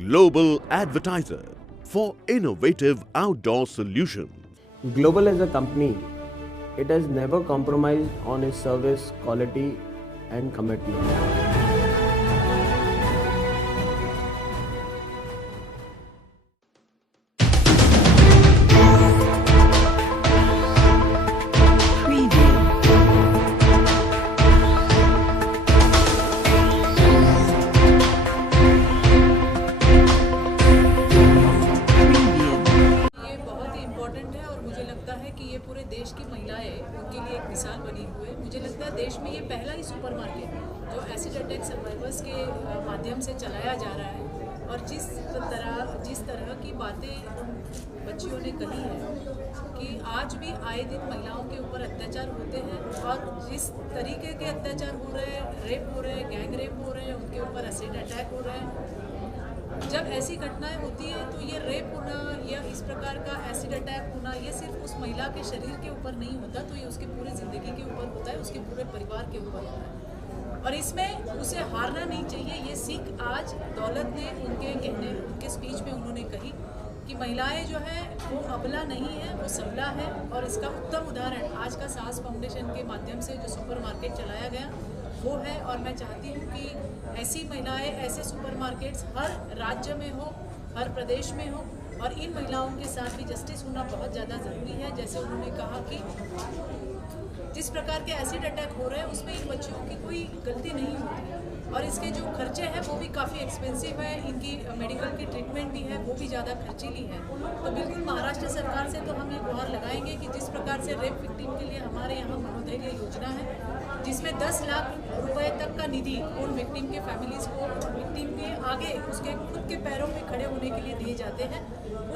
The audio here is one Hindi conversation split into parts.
global advertiser for innovative outdoor solutions. Global as a company, it has never compromised on its service quality and commitment. कि ये पूरे देश की महिलाएं उनके लिए एक मिसाल बनी हुई है। मुझे लगता है देश में ये पहला ही सुपरमार्केट जो एसिड अटैक सर्वाइवर्स के माध्यम से चलाया जा रहा है और जिस तरह की बातें बच्चियों ने कही है कि आज भी आए दिन महिलाओं के ऊपर अत्याचार होते हैं और जिस तरीके के अत्याचार हो रहे हैं, रेप हो रहे हैं, गैंग रेप हो रहे हैं, उनके ऊपर एसिड अटैक हो रहे हैं। जब ऐसी घटनाएं होती है तो ये रेप होना या इस प्रकार का एसिड अटैक होना ये सिर्फ उस महिला के शरीर के ऊपर नहीं होता, तो ये उसके पूरे ज़िंदगी के ऊपर होता है, उसके पूरे परिवार के ऊपर होता है और इसमें उसे हारना नहीं चाहिए। ये सीख आज दौलत ने उनके स्पीच में उन्होंने कही कि महिलाएं जो है वो अबला नहीं है, वो सबला है और इसका उत्तम उदाहरण आज का साहस फाउंडेशन के माध्यम से जो सुपरमार्केट चलाया गया वो है। और मैं चाहती हूँ कि ऐसी महिलाएं, ऐसे सुपरमार्केट्स हर राज्य में हो, हर प्रदेश में हो और इन महिलाओं के साथ भी जस्टिस होना बहुत ज़्यादा ज़रूरी है। जैसे उन्होंने कहा कि जिस प्रकार के एसिड अटैक हो रहे हैं उसमें इन बच्चियों की कोई गलती नहीं होती और इसके जो खर्चे हैं वो भी काफ़ी एक्सपेंसिव है, इनकी मेडिकल की ट्रीटमेंट भी है वो भी ज़्यादा खर्चीली है। तो बिल्कुल महाराष्ट्र सरकार से तो हम ये गुहार लगाएंगे कि जिस प्रकार से रेप विक्टिम के लिए हमारे यहाँ मनोधैर्य योजना है जिसमें 10 लाख रुपए तक का निधि उन विक्टिम के फैमिलीज़ को विक्टिम के आगे उसके खुद के पैरों पे खड़े होने के लिए दिए जाते हैं,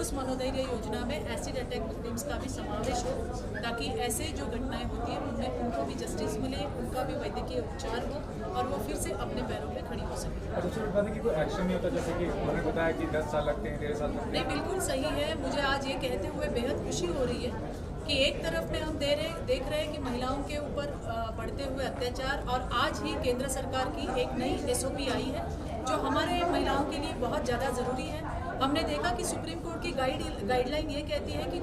उस मनोधैर्य योजना में एसिड अटैक विक्टिम्स का भी समावेश हो ताकि ऐसे जो घटनाएं होती हैं उनमें उनको भी जस्टिस मिले, उनका भी वैद्यकीय उपचार हो और वो फिर से अपने पैरों पे खड़ी हो सके। कि कोई एक्शन नहीं होता, जैसे कि उन्होंने बताया कि 10 साल लगते हैं, 13 साल लगते हैं। नहीं, बिल्कुल सही है। मुझे आज ये कहते हुए बेहद खुशी हो रही है कि एक तरफ में हम देख रहे हैं कि महिलाओं के ऊपर बढ़ते हुए अत्याचार और आज ही केंद्र सरकार की एक नई SOP आई है जो हमारे महिलाओं के लिए बहुत ज़्यादा ज़रूरी है। हमने देखा कि सुप्रीम कोर्ट की गाइडलाइन ये कहती है कि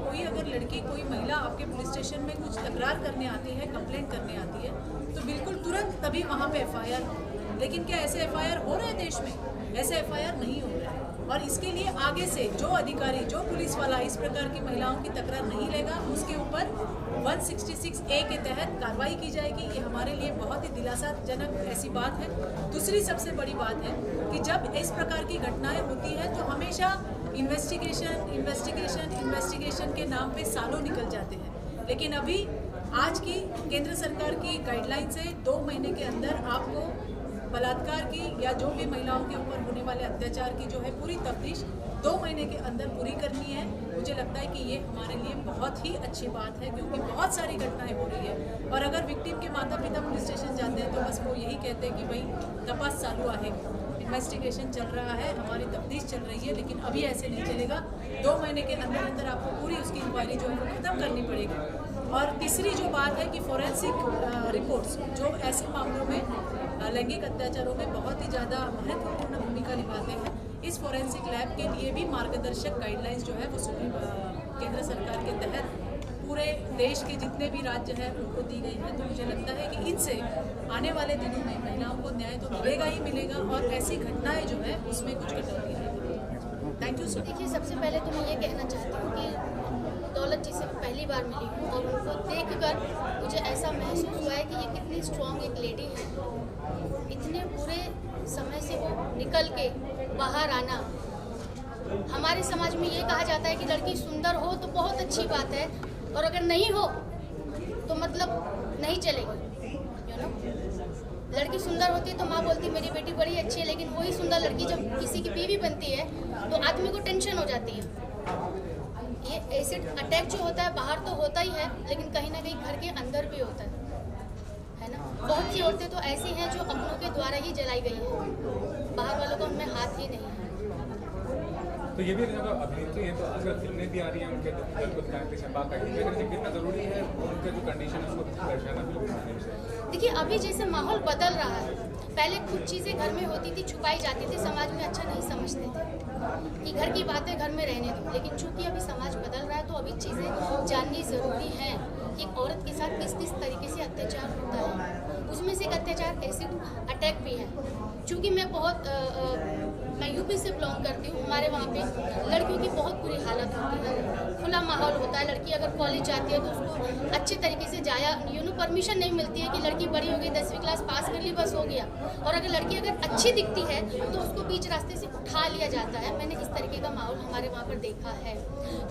कोई महिला आपके पुलिस स्टेशन में कुछ तकरार करने आती है, कंप्लेंट करने आती है तो बिल्कुल तुरंत तभी वहाँ पे FIR हो। लेकिन क्या ऐसे FIR हो रहे हैं देश में? ऐसे FIR नहीं हो रहे हैं और इसके लिए आगे से जो अधिकारी, जो पुलिस वाला इस प्रकार की महिलाओं की तकरार नहीं लेगा उसके ऊपर 166A के तहत कार्रवाई की जाएगी। ये हमारे लिए बहुत ही दिलासाजनक ऐसी बात है। दूसरी सबसे बड़ी बात है कि जब इस प्रकार की घटनाएं होती हैं तो हमेशा इन्वेस्टिगेशन के नाम पे सालों निकल जाते हैं, लेकिन अभी आज की केंद्र सरकार की गाइडलाइन से 2 महीने के अंदर आपको बलात्कार की या जो भी महिलाओं के ऊपर होने वाले अत्याचार की जो है पूरी तफ्तीश 2 महीने के अंदर पूरी करनी है। मुझे लगता है कि ये हमारे लिए बहुत ही अच्छी बात है क्योंकि बहुत सारी घटनाएं हो रही है और अगर विक्टिम के माता पिता पुलिस स्टेशन जाते हैं तो बस वो यही कहते हैं कि भाई तपास चालू है, इन्वेस्टिगेशन चल रहा है, हमारी तफ्तीश चल रही है। लेकिन अभी ऐसे नहीं चलेगा। 2 महीने के अंदर अंदर आपको पूरी उसकी इंक्वायरी जो है वो खत्म करनी पड़ेगी। और तीसरी जो बात है कि फॉरेंसिक रिपोर्ट्स जो ऐसे मामलों में लैंगिक अत्याचारों में बहुत ही ज़्यादा महत्वपूर्ण भूमिका निभाते हैं, इस फॉरेंसिक लैब के लिए भी मार्गदर्शक गाइडलाइंस जो है वो केंद्र सरकार के तहत पूरे देश के जितने भी राज्य हैं उनको दी गई है। तो मुझे लगता है कि इनसे आने वाले दिनों में महिलाओं को न्याय तो मिलेगा ही मिलेगा और ऐसी घटनाएं जो है उसमें कुछ कटौती आएगी। Thank you so. देखिए, सबसे पहले तो मैं ये कहना चाहती हूँ कि दौलत जी से मैं पहली बार मिली हूँ और उनको देखकर मुझे ऐसा महसूस हुआ है कि ये कितनी स्ट्रॉन्ग एक लेडी है। इतने बुरे समय से वो निकल के बाहर आना, हमारे समाज में ये कहा जाता है कि लड़की सुंदर हो तो बहुत अच्छी बात है और अगर नहीं हो तो मतलब नहीं चलेगी, लड़की सुंदर होती है तो माँ बोलती मेरी बेटी बड़ी अच्छी है, लेकिन वही सुंदर लड़की जब किसी की बीवी बनती है तो आदमी को टेंशन हो जाती है। ये एसिड अटैक जो होता है बाहर तो होता ही है, लेकिन कहीं ना कहीं घर के अंदर भी होता है ना। बहुत सी औरतें तो ऐसी हैं जो अपनों के द्वारा ही जलाई गई हैं, बाहर वालों का उनमें हाथ ही नहीं है। तो ये भी अभिनेत्री है तो अगर फिल्में भी आ रही हैं उनके कितना ज़रूरी है उनके जो कंडीशन है उसको दर्शाना। देखिए, अभी जैसे माहौल बदल रहा है पहले कुछ चीज़ें घर में होती थी, छुपाई जाती थी, समाज में अच्छा नहीं समझते थे कि घर की बातें घर में रहने दो। लेकिन चूंकि अभी समाज बदल रहा है तो अभी चीज़ें जाननी ज़रूरी है कि एक औरत के साथ किस किस तरीके से अत्याचार होता है। उसमें से एक अत्याचार एसिड अटैक भी है। चूँकि मैं यूपी से बिलोंग करती हूँ, हमारे वहाँ पे लड़कियों की बहुत बुरी हालत होती है, खुला माहौल होता है। लड़की अगर कॉलेज जाती है तो उसको अच्छे तरीके से जाया परमिशन नहीं मिलती है कि लड़की बड़ी हो गई, 10वीं क्लास पास कर ली, बस हो गया। और अगर लड़की अगर अच्छी दिखती है तो उसको बीच रास्ते से उठा लिया जाता है। मैंने इस तरीके का माहौल हमारे वहाँ पर देखा है।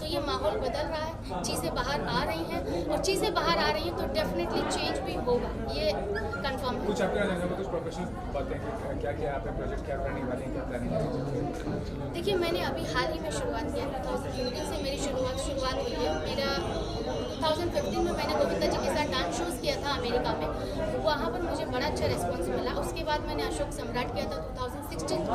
तो ये माहौल बदल रहा है, चीज़ें बाहर आ रही हैं, और चीज़ें बाहर आ रही हैं तो डेफिनेटली चेंज भी होगा, ये कंफर्म है। कुछ आपके जानने में कुछ प्रोफेशनल बातें हैं क्या क्या आपने प्रोजेक्ट क्या करने वाले हैं, क्या प्लानिंग है? देखिए, मैंने अभी हाल ही में शुरुआत किया, 2015 से मेरी शुरुआत हुई है। मेरा 2015 में मैंने गोविंदा जी के साथ डांस शोज़ किया था अमेरिका में, वहाँ पर मुझे बड़ा अच्छा रिस्पॉन्स मिला। उसके बाद मैंने अशोक सम्राट किया था 2016 में,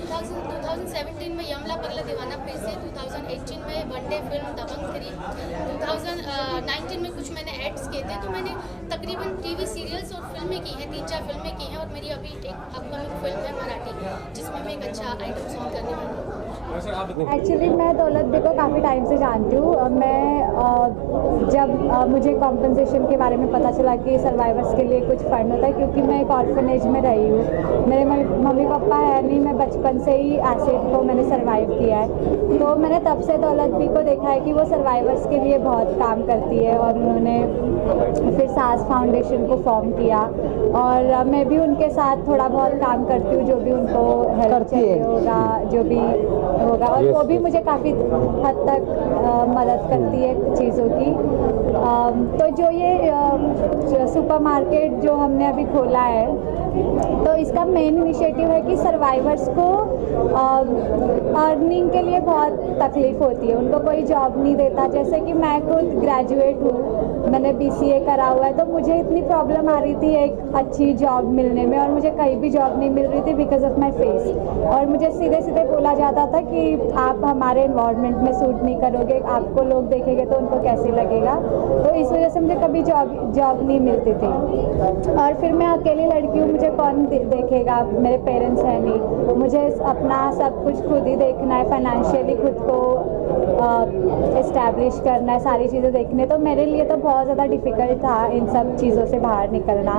2017 में यमला पगला दीवाना फिर से, 2018 में वनडे फिल्म दबंग 3, 2019 में कुछ मैंने एड्स किए थे। तो मैंने तकरीबन टीवी सीरियल्स और फिल्में की हैं, 3-4 फिल्में की हैं, और मेरी अभी एक अपकमिंग फिल्म है मराठी जिसमें मैं एक अच्छा आइटम सॉन्ग करने वाली हूँ। एक्चुअली मैं दौलत दी को काफ़ी टाइम से जानती हूँ। मैं जब मुझे कॉम्पनसेशन के बारे में पता चला कि सर्वाइवर्स के लिए कुछ फंड होता है, क्योंकि मैं एक ऑर्फनेज में रही हूँ, मेरे मम्मी पापा है नहीं, मैं बचपन से ही एसिड को मैंने सर्वाइव किया है। तो मैंने तब से दौलत दी को देखा है कि वो सर्वाइवर्स के लिए बहुत काम करती है, और उन्होंने फिर सास फाउंडेशन को फॉर्म किया, और मैं भी उनके साथ थोड़ा बहुत काम करती हूँ, जो भी उनको हेल्प चाहिए होगा, जो भी होगा, और वो भी मुझे काफ़ी हद तक मदद करती है चीज़ों की। तो जो ये सुपरमार्केट जो हमने अभी खोला है, तो इसका मेन इनिशिएटिव है कि सर्वाइवर्स को अर्निंग के लिए बहुत तकलीफ होती है, उनको कोई जॉब नहीं देता। जैसे कि मैं खुद ग्रेजुएट हूँ, मैंने BCA करा हुआ है, तो मुझे इतनी प्रॉब्लम आ रही थी एक अच्छी जॉब मिलने में, और मुझे कहीं भी जॉब नहीं मिल रही थी बिकॉज ऑफ माई फेस। और मुझे सीधे सीधे बोला जाता था कि आप हमारे इन्वायरमेंट में सूट नहीं करोगे, आपको लोग देखेंगे तो उनको कैसे लगेगा। तो इस वजह से मुझे कभी जॉब नहीं मिलती थी। और फिर मैं अकेली लड़की हूँ, मुझे कौन देखेगा, मेरे पेरेंट्स हैं नहीं, मुझे अपना सब कुछ खुद ही देखना है, फाइनेंशियली खुद को इस्टेब्लिश करना है, सारी चीज़ें देखने। तो मेरे लिए तो बहुत ज़्यादा डिफ़िकल्ट था इन सब चीज़ों से बाहर निकलना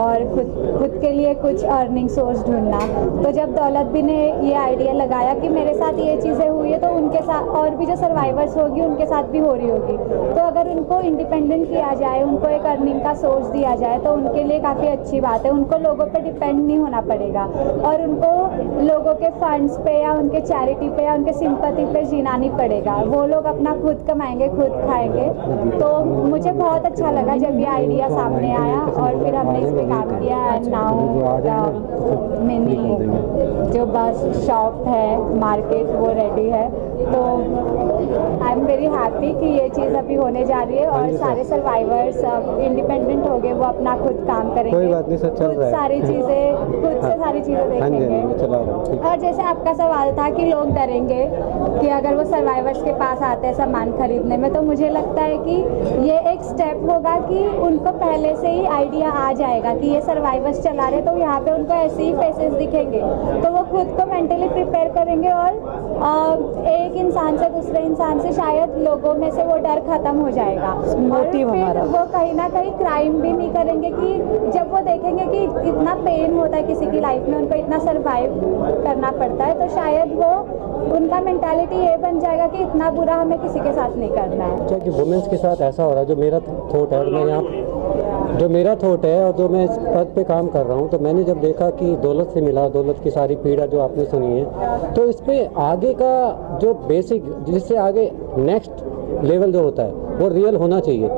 और खुद के लिए कुछ अर्निंग सोर्स ढूंढना। तो जब दौलत भी ने ये आइडिया लगाया कि मेरे साथ ये चीज़ें हुई है, तो उनके साथ और भी जो सर्वाइवर्स होगी उनके साथ भी हो रही होगी, तो अगर उनको इंडिपेंडेंट किया जाए, उनको एक अर्निंग का सोर्स दिया जाए, तो उनके लिए काफ़ी अच्छी बात है। उनको लोगों पे डिपेंड नहीं होना पड़ेगा, और उनको लोगों के फंड्स पे या उनके चैरिटी पे या उनके सिंपैथी पे जीना नहीं पड़ेगा। वो लोग अपना खुद कमाएंगे, खुद खाएंगे। तो मुझे बहुत अच्छा लगा जब ये आइडिया सामने आया, और फिर हमने इस पे काम किया। एंड नाउ मिनी जो बस शॉप है, मार्केट, वो रेडी है। तो आई एम वेरी हैप्पी कि ये चीज़ अभी होने जा रही है, और सारे सर्वाइवर्स इंडिपेंडेंट हो गए, वो अपना खुद काम करेंगे, कोई बात नहीं, सब चल रहा है, सारी चीज़ें खुद से सारी चीज़ें देखेंगे। और जैसे आपका सवाल था कि लोग डरेंगे कि अगर वो सर्वाइवर्स के पास आते हैं सामान खरीदने में, तो मुझे लगता है कि ये एक स्टेप होगा कि उनको पहले से ही आइडिया आ जाएगा कि ये सर्वाइवर्स चला रहे, तो यहाँ पे उनको ऐसे ही फेसेस दिखेंगे, तो वो खुद को मेंटली प्रिपेयर करेंगे, और एक इंसान से दूसरे इंसान से शायद लोगों में से वो डर खत्म हो जाएगा, और फिर वो कहीं ना कहीं क्राइम भी नहीं करेंगे। कि जब वो देखेंगे कि इतना पेन होता है किसी की लाइफ में, उनको इतना सर्वाइव करना पड़ता है, तो शायद वो उनका मेंटालिटी ये बन जाएगा कि इतना बुरा हमें किसी के साथ नहीं करना है। क्योंकि वुमेन्स के साथ ऐसा हो रहा है, जो मेरा थॉट है, मैं यहाँ जो मेरा थॉट है और जो मैं इस पद पे काम कर रहा हूँ, तो मैंने जब देखा कि दौलत से मिला, दौलत की सारी पीड़ा जो आपने सुनी है, तो इस पे आगे का जो बेसिक, जिससे आगे नेक्स्ट लेवल जो होता है वो रियल होना चाहिए,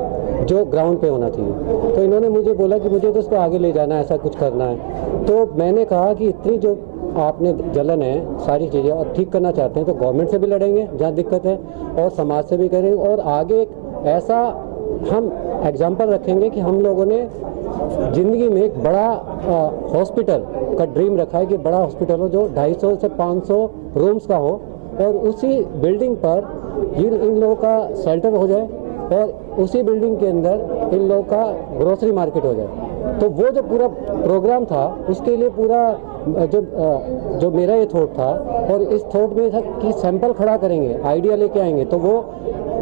जो ग्राउंड पे होना चाहिए। तो इन्होंने मुझे बोला कि मुझे तो उसको आगे ले जाना है, ऐसा कुछ करना है। तो मैंने कहा कि इतनी जो आपने जलन है, सारी चीज़ें और ठीक करना चाहते हैं, तो गवर्नमेंट से भी लड़ेंगे जहाँ दिक्कत है, और समाज से भी करेंगे, और आगे एक ऐसा हम एग्जाम्पल रखेंगे कि हम लोगों ने ज़िंदगी में एक बड़ा हॉस्पिटल का ड्रीम रखा है कि बड़ा हॉस्पिटल हो जो 250 से 500 रूम्स का हो, और उसी बिल्डिंग पर इन लोगों का शेल्टर हो जाए, और उसी बिल्डिंग के अंदर इन लोगों का ग्रोसरी मार्केट हो जाए। तो वो जो पूरा प्रोग्राम था उसके लिए पूरा जो मेरा ये थॉट था, और इस थॉट में था कि सैंपल खड़ा करेंगे, आइडिया लेके आएंगे, तो वो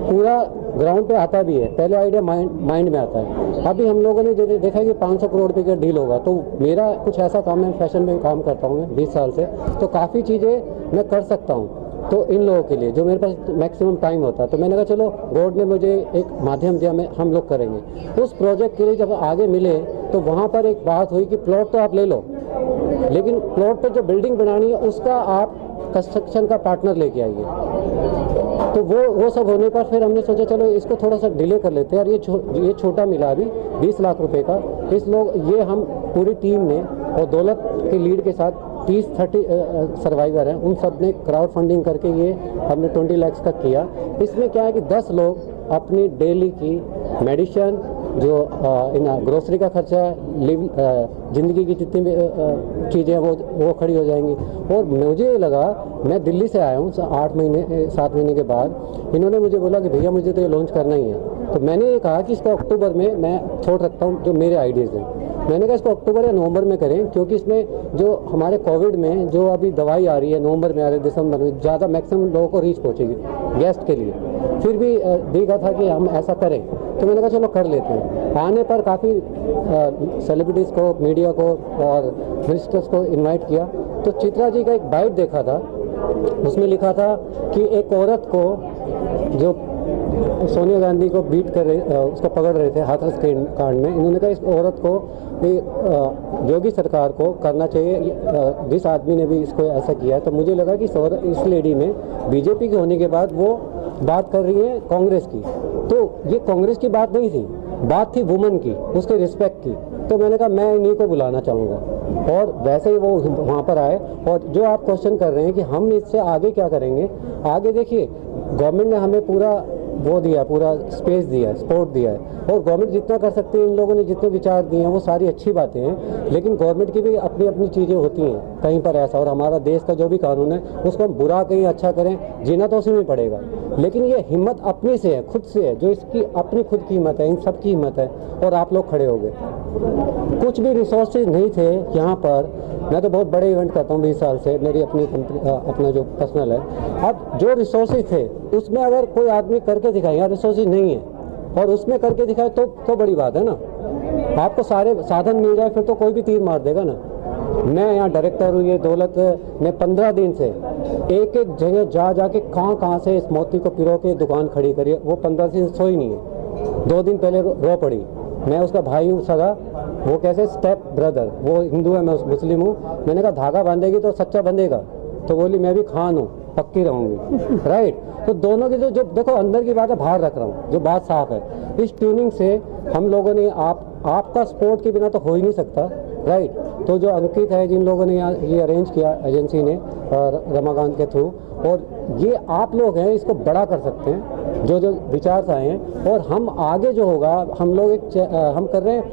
पूरा ग्राउंड पे आता भी है। पहले आइडिया माइंड में आता है। अभी हम लोगों ने देखा कि 500 करोड़ रुपए का डील होगा, तो मेरा कुछ ऐसा काम, मैं फैशन में काम करता हूँ 20 साल से, तो काफ़ी चीज़ें मैं कर सकता हूँ। तो इन लोगों के लिए जो मेरे पास मैक्सिमम टाइम होता है, तो मैंने कहा चलो गॉड ने मुझे एक माध्यम दिया, हम लोग करेंगे। उस प्रोजेक्ट के लिए जब आगे मिले तो वहाँ पर एक बात हुई कि प्लॉट तो आप ले लो, लेकिन प्लॉट पे जो बिल्डिंग बनानी है उसका आप कंस्ट्रक्शन का पार्टनर लेके आइए। तो वो सब होने पर फिर हमने सोचा चलो इसको थोड़ा सा डिले कर लेते हैं। और ये छोटा मिला अभी 20 लाख रुपए का। ये हम पूरी टीम ने और दौलत के लीड के साथ 30-30 सर्वाइवर हैं, उन सब ने क्राउड फंडिंग करके ये हमने 20 लाख का किया। इसमें क्या है कि 10 लोग अपनी डेली की मेडिसिन, जो ग्रोसरी का खर्चा, ज़िंदगी की जितनी भी चीज़ें वो खड़ी हो जाएंगी। और मुझे लगा, मैं दिल्ली से आया हूँ 7 महीने के बाद, इन्होंने मुझे बोला कि भैया मुझे तो ये लॉन्च करना ही है। तो मैंने ये कहा कि इसको अक्टूबर में मैं थॉट रखता हूँ, जो मेरे आइडियाज़ हैं, मैंने कहा इसको अक्टूबर या नवंबर में करें, क्योंकि इसमें जो हमारे कोविड में जो अभी दवाई आ रही है, नवंबर में आ रही है, दिसंबर में ज़्यादा मैक्सिमम लोगों को रीच पहुँचेगी गेस्ट के लिए। फिर भी देखा था कि हम ऐसा करें, तो मैंने कहा चलो कर लेते हैं। आने पर काफ़ी सेलिब्रिटीज़ को, मीडिया को और मिनिस्टर्स को इनवाइट किया। तो चित्रा जी का एक बाइट देखा था, उसमें लिखा था कि एक औरत को जो सोनिया गांधी को बीट कर रहे, उसको पकड़ रहे थे हाथरस के कांड में, इन्होंने कहा इस औरत को, योगी सरकार को करना चाहिए, जिस आदमी ने भी इसको ऐसा किया है। तो मुझे लगा कि इस लेडी में बीजेपी के होने के बाद वो बात कर रही है कांग्रेस की, तो ये कांग्रेस की बात नहीं थी, बात थी वुमन की, उसके रिस्पेक्ट की। तो मैंने कहा मैं इन्हीं को बुलाना चाहूँगा, और वैसे ही वो वहाँ पर आए। और जो आप क्वेश्चन कर रहे हैं कि हम इससे आगे क्या करेंगे, आगे देखिए गवर्नमेंट ने हमें पूरा वो दिया, पूरा स्पेस दिया है, सपोर्ट दिया है, और गवर्नमेंट जितना कर सकती है, इन लोगों ने जितने विचार दिए हैं वो सारी अच्छी बातें हैं, लेकिन गवर्नमेंट की भी अपनी अपनी चीज़ें होती हैं कहीं पर ऐसा। और हमारा देश का जो भी कानून है उसको हम बुरा कहीं अच्छा करें, जीना तो उसी में पड़ेगा, लेकिन ये हिम्मत अपनी से है, खुद से है, जो इसकी अपनी खुद की हिम्मत है, इन सब की हिम्मत है, और आप लोग खड़े हो गए। कुछ भी रिसोर्सेज नहीं थे यहाँ पर। मैं तो बहुत बड़े इवेंट करता हूँ 20 साल से, मेरी अपनी कंपनी, अपना जो पर्सनल है। अब जो रिसोर्सेज थे उसमें अगर कोई आदमी करके दिखाए, यहाँ रिसोर्सेज नहीं है और उसमें करके दिखाए तो बड़ी बात है ना। आपको सारे साधन मिल जाए फिर तो कोई भी तीर मार देगा ना। मैं यहाँ डायरेक्टर हूँ, ये दौलत ने 15 दिन से एक एक जगह जा के कहाँ से इस मोती को पिरो के दुकान खड़ी करी है। वो 15 दिन सोई नहीं है, 2 दिन पहले रो पड़ी। मैं उसका भाई हूँ सगा, वो कैसे स्टेप ब्रदर, वो हिंदू है, मैं मुस्लिम हूँ। मैंने कहा धागा बांधेगी तो सच्चा बंधेगा, तो बोली मैं भी खान हूँ, पक्की रहूँगी, राइट। तो दोनों की जो देखो अंदर की बात है बाहर रख रहा हूँ, जो बात साफ है। इस ट्यूनिंग से हम लोगों ने आपका सपोर्ट के बिना तो हो ही नहीं सकता, राइट। तो जो अंकित है, जिन लोगों ने यहाँ ये अरेंज किया एजेंसी ने और रमाकांत के थ्रू, और ये आप लोग हैं, इसको बड़ा कर सकते हैं जो विचार आए हैं। और हम आगे जो होगा, हम लोग हम कर रहे हैं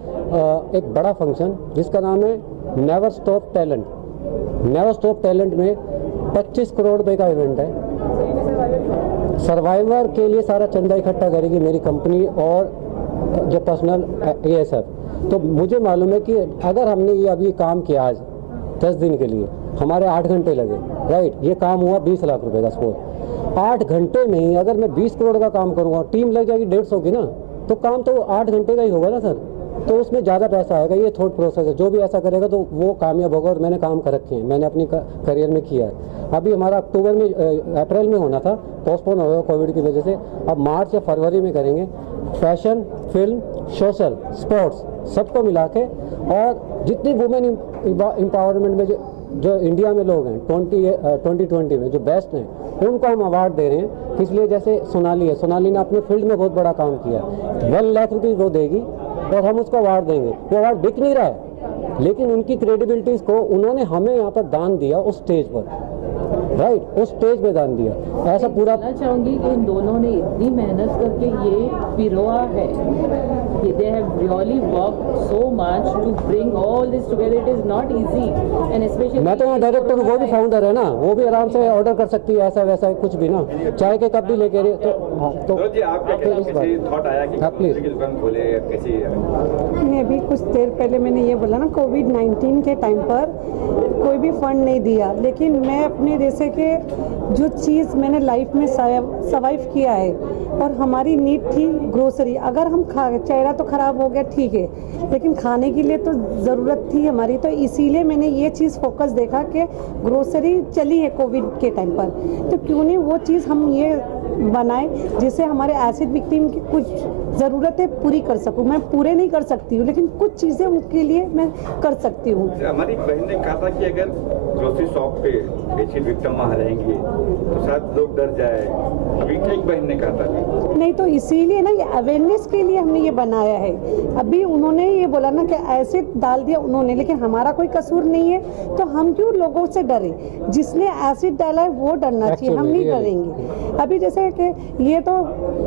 एक बड़ा फंक्शन जिसका नाम है never stop talent. Never stop talent में 25 करोड़ रुपए का इवेंट है। सर्वाइवर के लिए सारा चंदा इकट्ठा करेगी मेरी कंपनी और जो पर्सनल ASF। तो मुझे मालूम है कि अगर हमने ये अभी काम किया आज 10 दिन के लिए, हमारे 8 घंटे लगे, राइट। ये काम हुआ 20 लाख रुपए का स्पोर्ट। 8 घंटे में ही अगर मैं 20 करोड़ का काम करूँगा, टीम लग जाएगी 150 की ना, तो काम तो 8 घंटे का ही होगा ना सर। तो उसमें ज़्यादा पैसा आएगा। ये थॉट प्रोसेस है, जो भी ऐसा करेगा तो वो कामयाब होगा। और मैंने काम कर रखे हैं, मैंने अपनी करियर में किया है। अभी हमारा अप्रैल में होना था, पोस्टपोन हो गया कोविड की वजह से। अब मार्च या फरवरी में करेंगे। फैशन, फिल्म, सोशल, स्पोर्ट्स सबको मिला के, और जितनी वुमेन एम्पावरमेंट में जो इंडिया में लोग हैं 2020 में जो बेस्ट हैं, उनको हम अवार्ड दे रहे हैं। इसलिए जैसे सोनाली है, सोनाली ने अपने फील्ड में बहुत बड़ा काम किया, 1 लाख रुपये वो देगी और हम उसको अवार्ड देंगे। वो अवार्ड बिक नहीं रहा है, लेकिन उनकी क्रेडिबिलिटीज़ को उन्होंने हमें यहाँ पर दान दिया उस स्टेज पर, राइट। उस स्टेज पे दान दिया। ऐसा पूरा चाहूँगी कि इन दोनों ने इतनी मेहनत करके ये पिरोआ है, they have really worked so much to bring all this together. It is not easy, and especially मैं तो यहाँ डायरेक्टर, वो भी फाउंडर है ना, वो भी आराम से ऑर्डर कर सकती है, ऐसा वैसा कुछ भी ना, चाय के कप भी लेके तो जी आपका किसी थॉट आया कि प्लीज की दुकान खोले कैसी? मैं अभी कुछ देर पहले मैंने ये बोला ना, कोविड-19 के टाइम पर कोई भी फंड नहीं दिया, लेकिन मैं अपने जैसे कि जो चीज़ मैंने लाइफ में सर्वाइव किया है और हमारी नीड थी ग्रोसरी। अगर हम चेहरा तो ख़राब हो गया ठीक है, लेकिन खाने के लिए तो ज़रूरत थी हमारी, तो इसीलिए मैंने ये चीज़ फोकस देखा कि ग्रोसरी चली है कोविड के टाइम पर, तो क्यों नहीं वो चीज़ हम ये बनाए जिससे हमारे एसिड विक्टिम की कुछ ज़रूरतें पूरी कर सकूं। मैं पूरे नहीं कर सकती हूँ, लेकिन कुछ चीज़ें उनके लिए मैं कर सकती हूँ। हमारी बहन ने कहा था कि अगर ग्रोसरी शॉप पे एसिड विक्टिम वहाँ रहेंगे तो शायद लोग डर जाए, अभी एक बहन ने कहा था नहीं, तो इसीलिए ना ये अवेयरनेस के लिए हमने ये बनाया है। अभी उन्होंने ये बोला ना कि एसिड डाल दिया उन्होंने, लेकिन हमारा कोई कसूर नहीं है, तो हम क्यों लोगों से डरे? जिसने एसिड डाला है वो डरना चाहिए, हम नहीं डरेंगे। अभी जैसे कि ये तो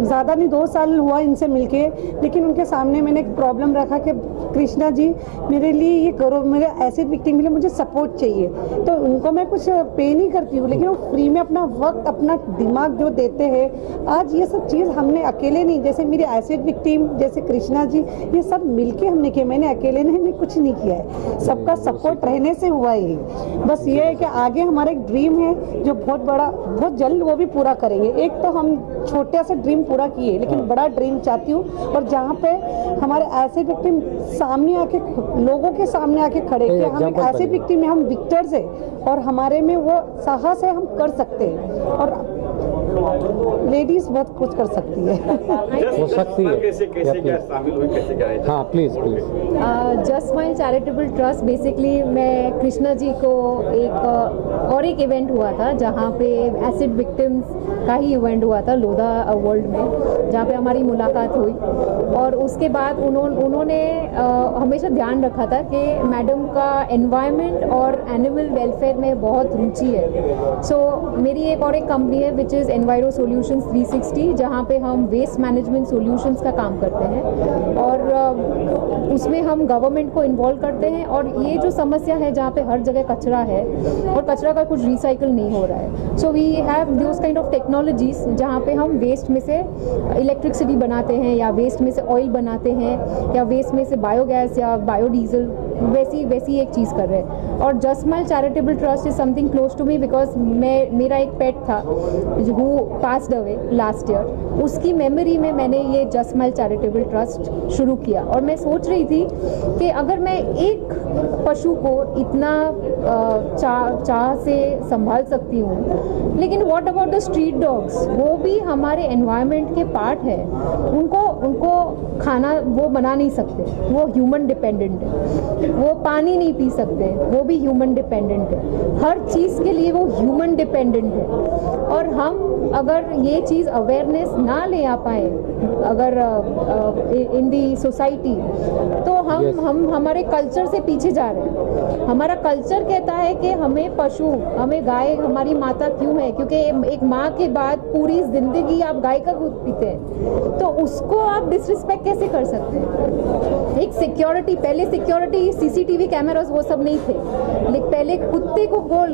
ज़्यादा नहीं 2 साल हुआ इनसे मिलके, लेकिन उनके सामने मैंने एक प्रॉब्लम रखा कि कृष्णा जी मेरे लिए ये करो, मेरे एसिड विक्टिम के लिए मुझे सपोर्ट चाहिए, तो उनको मैं कुछ पे नहीं करती हूँ, लेकिन वो फ्री में अपना वक्त अपना दिमाग जो देते हैं। आज ये सब चीज़ हमने अकेले नहीं, जैसे मेरे एसिड विक्टिम जैसे कृष्णा जी, ये सब मिलके हमने किया, मैंने अकेले ने कुछ नहीं किया है, सबका सपोर्ट रहने से हुआ ही। बस ये है कि आगे हमारा एक ड्रीम है जो बहुत बड़ा, बहुत जल्द वो भी पूरा करेंगे। एक तो हम छोटे से ड्रीम पूरा किए, लेकिन बड़ा ड्रीम चाहती हूँ, और जहाँ पे हमारे एसिड विक्टिम सामने आके लोगों के सामने आके खड़े कि हम एक एसिड विक्टिम है, हम विक्टर्स है और हमारे में वो साहस है, हम कर सकते हैं, और लेडीज बहुत कुछ कर सकती है। हो सकती है। कैसे क्या शामिल हुई, कैसे क्या है? हाँ please please. Just smile charitable trust, basically मैं कृष्णा जी को एक इवेंट हुआ था जहाँ पे एसिड विक्टिम्स का ही इवेंट हुआ था लोधा वर्ल्ड में, जहाँ पे हमारी मुलाकात हुई, और उसके बाद उन्होंने हमेशा ध्यान रखा था कि मैडम का एनवायरनमेंट और एनिमल वेलफेयर में बहुत रुचि है। सो मेरी एक कंपनी है विच इज़ एनवायरो सॉल्यूशंस 360, जहाँ पे हम वेस्ट मैनेजमेंट सॉल्यूशंस का काम करते हैं, और उसमें हम गवर्नमेंट को इन्वॉल्व करते हैं। और ये जो समस्या है जहाँ पे हर जगह कचरा है और कचरा का कुछ रिसाइकल नहीं हो रहा है, so we have those kind of technologies जहाँ पे हम वेस्ट में से इलेक्ट्रिसिटी बनाते हैं, या वेस्ट में से ऑयल बनाते हैं, या वेस्ट में से बायोगैस या बायोडीजल, वैसी एक चीज़ कर रहे हैं। और just smile charitable trust is something close to me, because मेरा एक पेट था who passed away last year, उसकी मेमोरी में मैंने ये जस्ट स्माइल चैरिटेबल ट्रस्ट शुरू किया। और मैं सोच रही थी कि अगर मैं एक पशु को इतना चाह से संभाल सकती हूँ, लेकिन what about the street dogs? वो भी हमारे एनवायरनमेंट के पार्ट है, उनको खाना वो बना नहीं सकते, वो ह्यूमन डिपेंडेंट है, वो पानी नहीं पी सकते, वो भी ह्यूमन डिपेंडेंट है, हर चीज़ के लिए वो ह्यूमन डिपेंडेंट है। और हम अगर ये चीज़ अवेयरनेस ना ले आ पाए अगर इन दी सोसाइटी, तो हम हमारे कल्चर से पीछे जा रहे हैं। हमारा कल्चर कहता है कि हमें पशु, हमें गाय हमारी माता क्यों है? क्योंकि एक माँ के बाद पूरी ज़िंदगी आप गाय का दूध पीते हैं, तो उसको आप डिसरिस्पेक्ट कैसे कर सकते हैं? एक सिक्योरिटी, पहले सिक्योरिटी सीसीटीवी कैमरास वो सब नहीं थे, लेकिन पहले कुत्ते को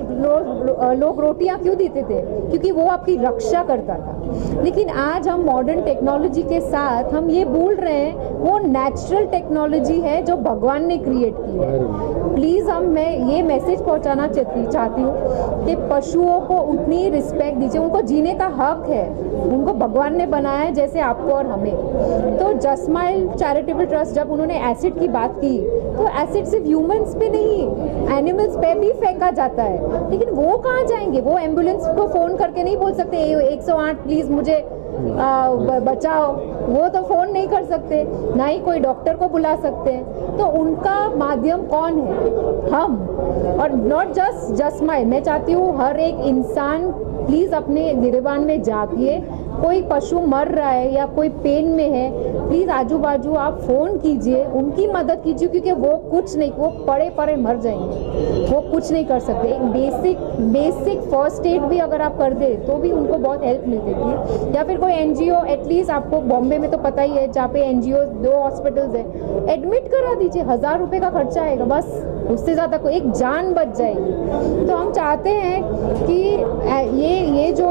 लोग रोटियां क्यों देते थे? क्योंकि वो आपकी रक्षा करता था। लेकिन आज हम मॉडर्न टेक्नोलॉजी के साथ हम ये भूल रहे हैं वो नेचुरल टेक्नोलॉजी है जो भगवान ने क्रिएट की है। प्लीज़ मैं ये मैसेज पहुंचाना चाहती हूँ कि पशुओं को उतनी रिस्पेक्ट दीजिए, उनको जीने का हक है, उनको भगवान ने बनाया है जैसे आपको और हमें। तो जस्ट स्माइल चैरिटेबल ट्रस्ट जब उन्होंने एसिड की बात की, तो एसिड सिर्फ ह्यूमंस पे नहीं, एनिमल्स पे भी फेंका जाता है, लेकिन वो कहाँ जाएंगे? वो एम्बुलेंस को फ़ोन करके नहीं बोल सकते 108 प्लीज़ मुझे बचाओ, वो तो फ़ोन नहीं कर सकते, ना ही कोई डॉक्टर को बुला सकते हैं। तो उनका माध्यम कौन है? हम। और नॉट जस्ट स्माइल, मैं चाहती हूँ हर एक इंसान प्लीज़ अपने गिरबान में जाके कोई पशु मर रहा है या कोई पेन में है, प्लीज़ आजू बाजू आप फ़ोन कीजिए, उनकी मदद कीजिए, क्योंकि वो कुछ नहीं, वो पड़े पड़े मर जाएंगे, वो कुछ नहीं कर सकते। एक बेसिक फर्स्ट एड भी अगर आप कर दे तो भी उनको बहुत हेल्प मिलेगी। या फिर कोई NGO, एटलीस्ट आपको बॉम्बे में तो पता ही है, जहाँ पे NGO 2 हॉस्पिटल्स है, एडमिट करा दीजिए, 1000 रुपये का खर्चा आएगा बस, उससे ज़्यादा कोई, एक जान बच जाएगी। तो हम चाहते हैं कि ये जो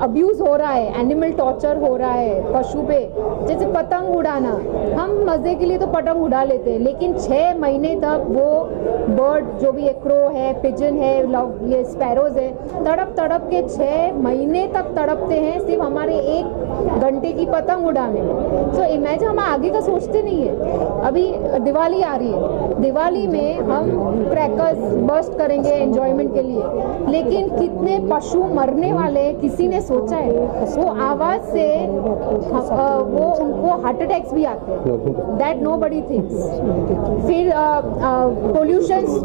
अब्यूज़ हो रहा है, एनिमल टॉर्चर हो रहा है पशु पे, जैसे पतंग उड़ाना, हम मज़े के लिए तो पतंग उड़ा लेते हैं, लेकिन 6 महीने तक वो बर्ड जो भी है, क्रो है, पिजन है, ये स्पैरोज है, तड़प तड़प के 6 महीने तक तड़पते हैं सिर्फ हमारे 1 घंटे की पतंग उड़ाने में। तो इमेजिन, हम आगे का सोचते नहीं है। अभी दिवाली आ रही है, दिवाली में हम क्रैकर्स बर्स्ट करेंगे एंजॉयमेंट के लिए, लेकिन कितने पशु मरने वाले हैं किसी ने सोचा है? वो आवाज़ से वो उनको हार्ट अटैक्स भी आते हैं, दैट नोबडी थिंक्स। फिर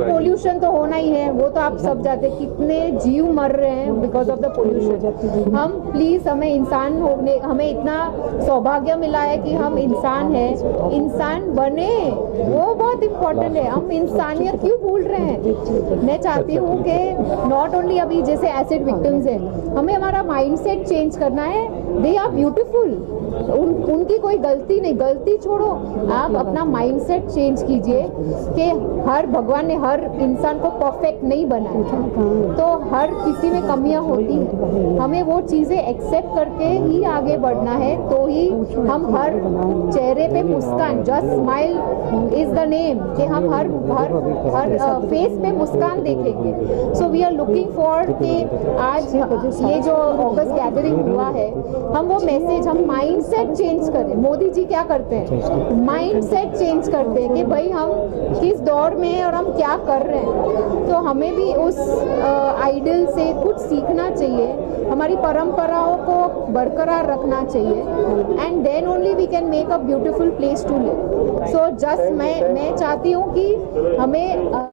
पोल्यूशन तो होना ही है, वो तो आप सब जानते हैं, कितने जीव मर रहे हैं बिकॉज ऑफ द पोल्यूशन। हम प्लीज़, हमें इंसान होने, हमें इतना सौभाग्य मिला है कि हम इंसान हैं, इंसान बने, वो बहुत इम्पोर्टेंट है। हम इंसानियत क्यों भूल रहे हैं? मैं चाहती हूँ कि नॉट ओनली अभी जैसे एसिड विक्टिम्स हैं, हमें हमारा माइंडसेट चेंज करना है। दे आर ब्यूटीफुल, उनकी कोई गलती नहीं, गलती छोड़ो, आप अपना माइंडसेट चेंज कीजिए कि भगवान ने हर इंसान को परफेक्ट नहीं बनाया, तो हर किसी में कमियां होती हैं, हमें वो चीज़ें एक्सेप्ट करके ही आगे बढ़ना है, तो ही हम हर चेहरे पे मुस्कान, just smile is the name, कि हम हर फेस पे मुस्कान देखेंगे। So we are looking for कि आज ये जो ऑगस्ट गैदरिंग हुआ है, हम वो मैसेज, हम माइंडसेट चेंज करें। मोदी जी क्या करते हैं? माइंडसेट चेंज करते हैं कि भाई हम किस दौर में हैं और हम क्या कर रहे हैं। तो हमें भी उस आइडल से कुछ सीखना चाहिए, हमारी परंपराओं को बरकरार रखना चाहिए, and then only we can make a beautiful place to live. So just मैं चाहती हूँ कि हमें